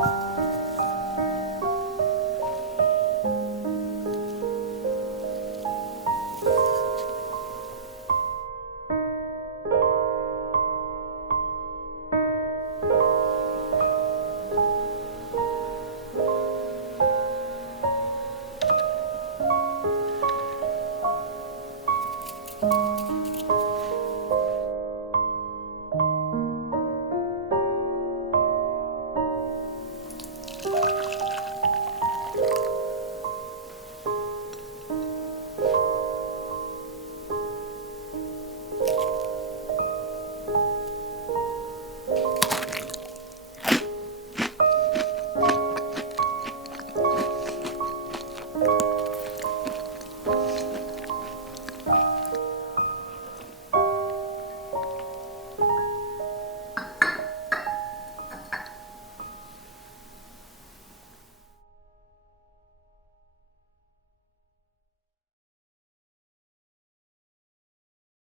Thank you.